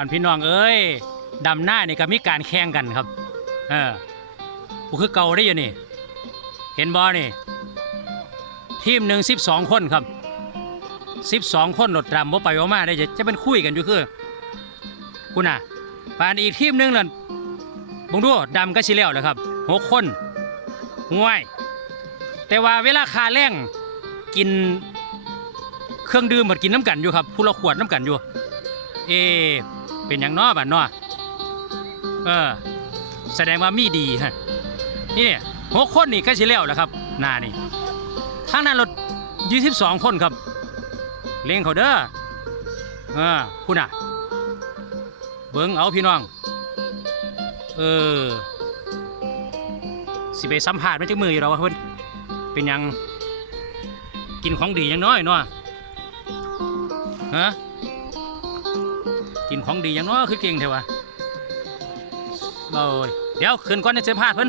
อันพี่น้องเอ้ยดำหน้านี่ก็มีการแข่งกันครับ เออกูคือเก่าได้อยู่นี่ เห็นบอนี่ ทีมหนึ่งสิบสองคนครับสิบสองคนรถดำบ่ไปบ่มาได้จะจะเป็นคุยกันอยู่คือคุณน่ะปานอีกทีมหนึ่งนั่นบงดูดำก็ชิแล้วแหละครับหกคนห่วย แต่ว่าเวลาคาแรงกินเครื่องดื่มหมดกินน้ำกันอยู่ครับผู้ละขวดน้ำกันอยู่ เอ เป็นอย่างน้อบัดน้อเออ แสดงว่ามีดีฮะนี่เนี่ยหกคนนี่ก็ชิแล้วแหละครับหน้านี่ทางนั้นรถยี่สิบสองคนครับ เลี้ยงเขาเด้อเออคุณอะ เบิ้งเอาพี่น้อง เออ สิไปสัมผัสไมันจักมืออยู่แล้วเพิ่อนเป็นยังกินของดีอย่างน้อยเนาะฮะ กินของดีอย่างน้อคือเก่งเทวะเอ้ยเดี๋ยวขึ้นก่อนในเสื้อผ้าเพิ่น